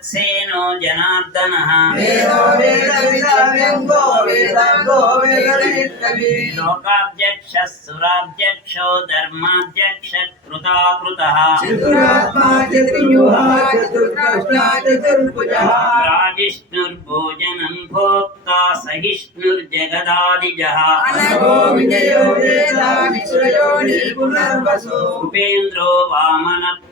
విదత్సేనో జనార్దన లోకాధ్యక్ష సురాధ్యక్షో ధర్మాధ్యక్ష కృతాకృత రాజిష్ణుర్భోజనం భోక్తా సహిష్ణుర్జగదాదిజ ఉపేంద్రో వామన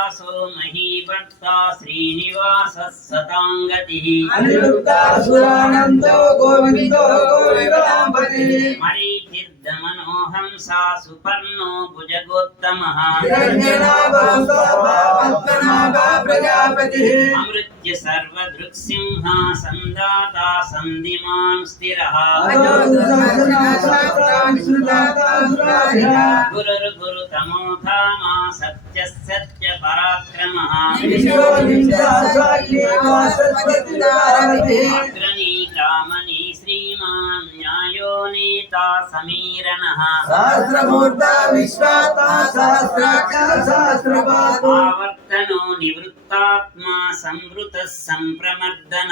మహేశ్వాసో మహీభక్త శ్రీనివాస సతాంగతి. అనిరుద్ధాసురానందో గోవిందో గోవిందాంబరి మరీచిర్దమనోహంసా సుపర్ణో భుజగోత్తమ. అమృత్య సర్వదృక్సింహ సందాతా సంధిమాన్ స్థిర. గురుర్గురు తమోధామా సత్య సత్య పరాక్రమ. అగ్రణీ కామనీ శ్రీమాన్ नीता समीरणः सहस्रमूर्ता विश्वाता सहस्राक्षा सहस्रपातो। ఆవర్తనో నివృత్తాత్మా సంవృత సంప్రమర్దన.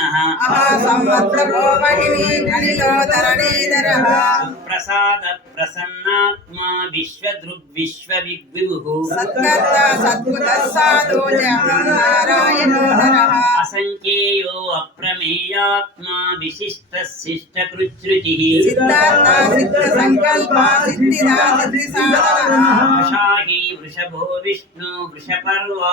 సుప్రసాద ప్రసన్నాత్మా విగ్విభు సాధు నారాయణో నరః అసంఖ్యేయో అప్రమేయాత్మా విశిష్ట శిష్ట వృషాహి వృషభో విష్ణు వృషపర్వా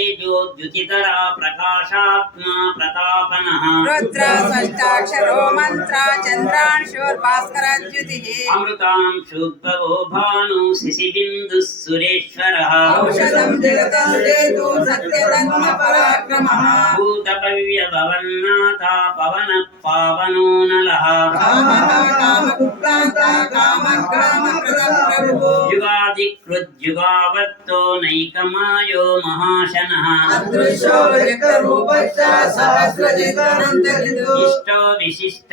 భోజస్తేజోద్యుతితరా ప్రకాశాత్మా ప్రతాపన రుద్ర షష్టాక్షరో మంత్ర చంద్రాంశోర్భాస్కరద్యుతిః అమృతాంశుద్భవో భాను శిశిబిందు సురేశ్వర ఔషధం జగతేతు సత్యధర్మ పరాక్రమః భూతపవ్య భవన్నాథ పవన పావనో నల కామః కామకుప్రాంత కామ కామ ప్రదం ప్రభుః యుగాదికృద్యుగావర్తో నైకమాయో మహాశన అదృశ్యో వ్యక్తరూపశ్చ సహస్రజితానంతరిదు ఇష్టో విశిష్ట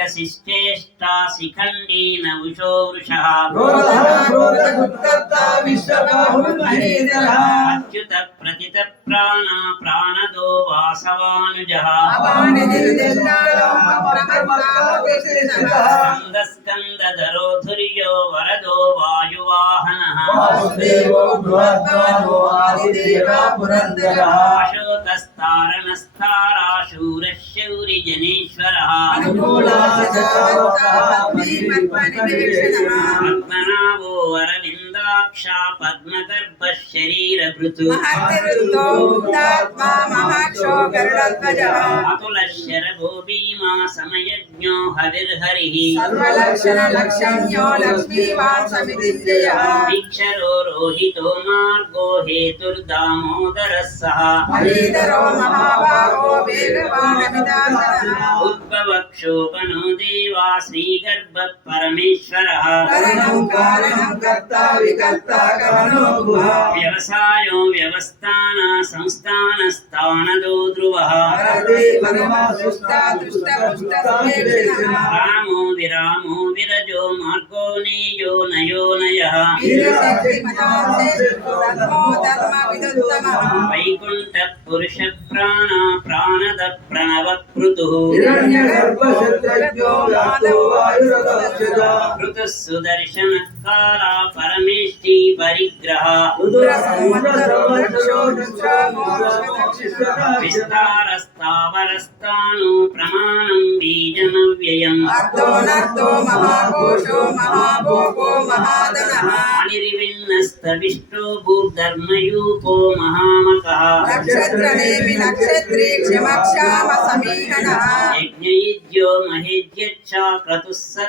स्कन्दधरो धुर्यो वरदो वायुवाहनः। वासुदेवो बृहद्वानो पुरन्दरः। अशोकस्तारणस्ताराशूरः पद्मनाभो अरविन्दाक्षा पद्मगर्भः भीमा समयज्ञो हविर्हरिः। సర్వలక్షణ లక్ష్మణ్యో లక్ష్మీవాన్ సమితింజయః వీక్షరో రోహితో మార్గో హేతుర్దామోదర సహ మహీధరో మహాభాగో వేగవానమిదాసనः దేవా శ్రీగర్భ పరమేశ్వర కరణం కారణం కర్త వికర్త గమనో గుహ. వ్యవసాయో వ్యవస్థాన సంస్థాన స్థానదో ధ్రువ పరమా సుష్ట దుష్ట పుష్ట సువేక్షణः రామో విరామో విరజో మార్గో నేయో నయో నయ. వీరశక్తిమతాశేషో ధర్మో ధర్మ విదుత్తమః వైకుంఠ పురుష ప్రాణ ప్రాణద ప్రణవ కృతు హిరణ్యగర్భశత్రుఘ్నో యాతో వాయురథస్యజ ఋతు సుదర్శన కాల పరమేష్టి పరిగ్రహ రుద్రసంవత్సరో దక్షో దక్షామో విస్తారస్తావరస్తాను ప్రమాణం బీజమవ్యయం అర్ధోనర్ధో మహాకోశో మహాభోగో మహాధనః అనిర్విన్నస్తవిష్టో భూధర్మయూపో మహామకః నక్షత్రనేమి నక్షత్రీ క్షమక్షామ సమీహనః యజ్ఞయిజ్యో మహేజ్యచ్చ క్రతుः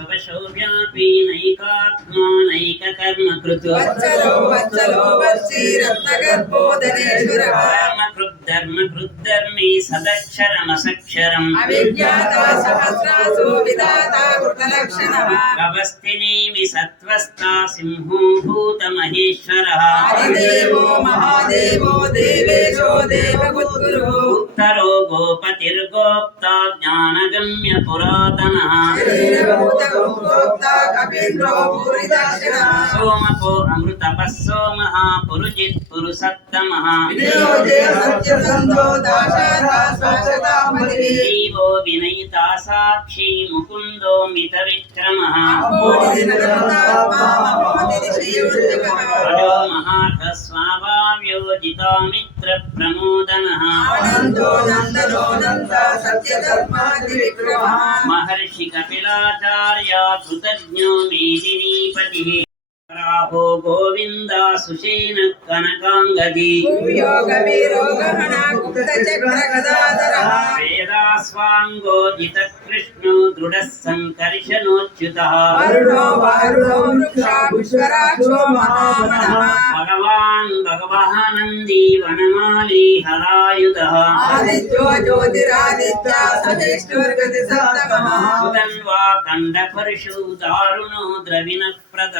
సత్ దర్శీ నివృతాత్మా సర్వజ్ఞో జ్ఞానముత్తమం సుహృతः సుముఖः సూక్ష్మः సుఘోషः సుఖదः సుహృత్ మనోహరో జితక్రోధో వీరబాహుర్విదారణః స్వాపనో స్వవశో వ్యాపీ నైకాత్మా నైకకర్మ కృత్ వత్సలో వత్సలో వర్షీ రత్నగర్భోదనేశ్వరः ధర్మ కృద్ధర్మి సదక్షరమసక్షరం గవస్తినేమి సత్వస్తా సింహో భూత మహేశ్వరः మహాదేవో దేవేశో దేవగుద్గురుः ఉత్తరో గోపతిర్గోప్తా జ్ఞానగమ్య పురాతనः శరీరభూతగోప్త కపీంద్రో పూరిదర్శనः సోమపో అమృతపः సోమः పురుజిత్ పురుసత్తమः వినియోజయ సత్యసంధో దాశాదాశాశతామతిः జీవో వినయితా సాక్షి ముకుందో రాహో గోవింద సుషేణ కనకాంగది. వేదాస్వాంగో జిత కృష్ణో దృఢ సంకర్షణోచ్యుత భగవాన్ భగవానందీ వనమాలి హరాయుధ ఆదిత్యో జ్యోతిరాదిత్య సవిష్ణుర్గతి సప్తమః. సుదన్వా కండపరుషు దారుణో ద్రవిణ ప్రద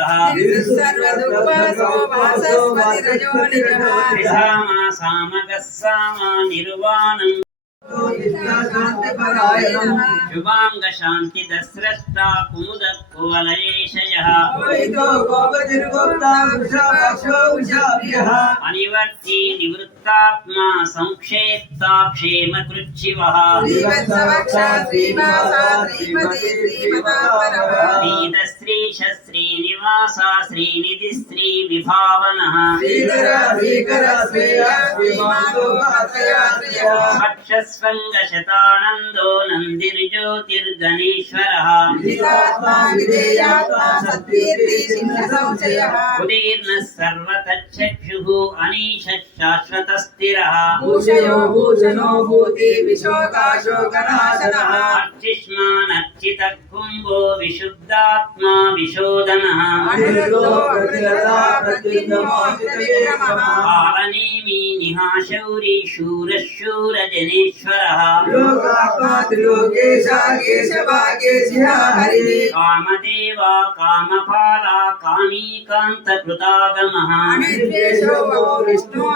సర్వదుఃఖసో వాసస్పతి సామగ నిర్వాణం शुभांग शांति दस्रष्टा कुमुद अनिवर्ती निवृत्तात्मा संक्षेपता क्षेम कृच्छिवः श्रीनिवासा श्रीनिधि श्री भक्ष ఉదీర్ణ సర్వతక్షు అనీశ శాశ్వత స్థిర భూషయో భూషణో భూతి విశోకాశోకనాశనః అర్చిష్మానర్చిత కుంభో విశుద్ధాత్మా విక్రమః పాలనేమి నిహాశౌరి శూర శూర జనేశ్వర కామదేవ కామపాల కామీకాంత కృతాగమ విష్ణు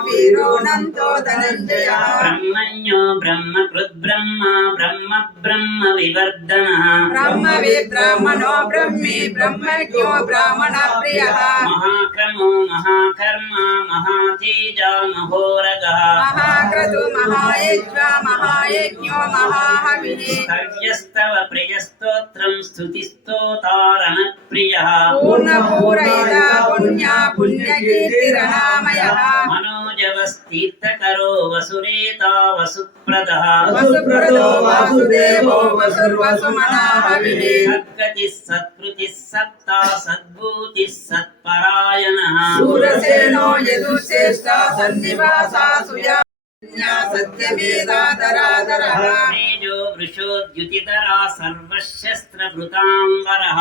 ధనంజయః బ్రహ్మణ్యో బ్రహ్మ కృద్బ్రహ్మ బ్రహ్మ బ్రహ్మ వివర్ధన బ్రహ్మవే బ్రాహ్మణో బ్రహ్మి బ్రహ్మజ్ఞో బ్రాహ్మణ ప్రియః మహాక్రమో మహాకర్మ మహాతేజ మహోరగ మహాక్రతు మహాయజ్వ మహాయజ్ఞో మహాహవిః స్తవ్యస్తవ ప్రియస్తోత్రం స్తుతిస్తోతారణ ప్రియ పూర్ణపూరయిత పుణ్య పుణ్యకీర్తిరణామయః మనోజవస్తీర్థకరో వసురేతా వసుప్రద వసుప్రదో వాసుదేవో వసుర్వసుమనాహవిః సద్గతి సత్కృతి సత్తా సద్భూతి సత్పరాయణ శూరసేనో యదుశ్రేష్ట సన్నివాసాసుయా సత్యమేదాధరాధరః రాజో వృషోద్యుతితరా సర్వశస్త్రభృతాంబరः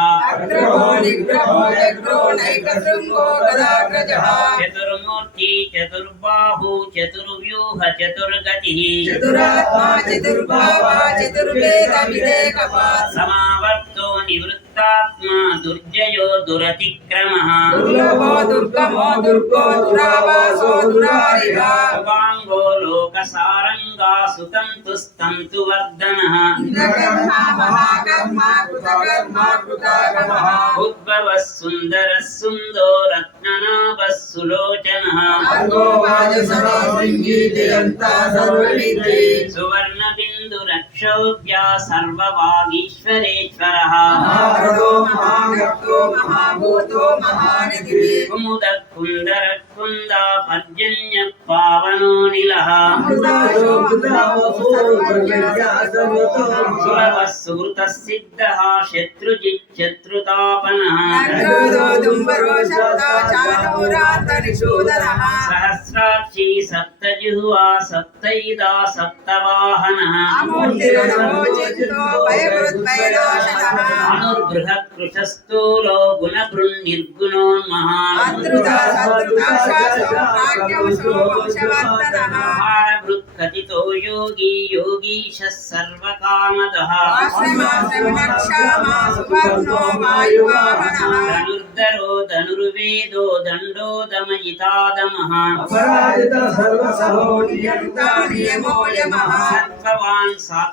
చతుర్మూర్తి చతుర్బాహు చతుర్వ్యూహ చతుర్గతిः చతురాత్మా చతుర్భావా చతుర్వేద వివేకపాత్ సమావర్తో నివృత్తాత్మా దుర్జయో దురతిక్రమः దుర్లభో దుర్గమో దుర్గో దురావాసో దురారిహ లోకసారంగా సుతంతు స్తంతు వర్ధ మహద్గణః ఉద్భవः సుందరः సుందో రత్ననాభः సులోచనः సువర్ణ रत्ननाभः सुलोचनः भार्गो वाजसरो सिंही जयन्ता सर्वविद्ये सुवर्णबिन्दुरक्षोभ्या सर्ववागीश्वरेश्वरः महाभगो महाभक्तो महाभूतो महानिधिः कुमुदः कुन्दरः कुन्दा पर्जन्यः पावनोऽनिलः अमृताशो अमृतावसो सर्वज्ञा सर्वतो सुलभः सुहृतः सिद्धः शत्रुजिच्छत्रुतापनः नग्रोदो दुम्बरो शब्दा चानोरान्तरिशोदनः सहस्राक्षी सप्तजिह्वा सप्तैदा सप्तवाहनः అనుగృహృషస్థూలో గుణ బృహృన్నిర్గుణోన్మహారృత్కతితో యోగి యోగీశ సర్వకామద. ధనుర్ధరో ధనుర్వేదో దండో దమయితాదమః సర్వవాన్ సాత్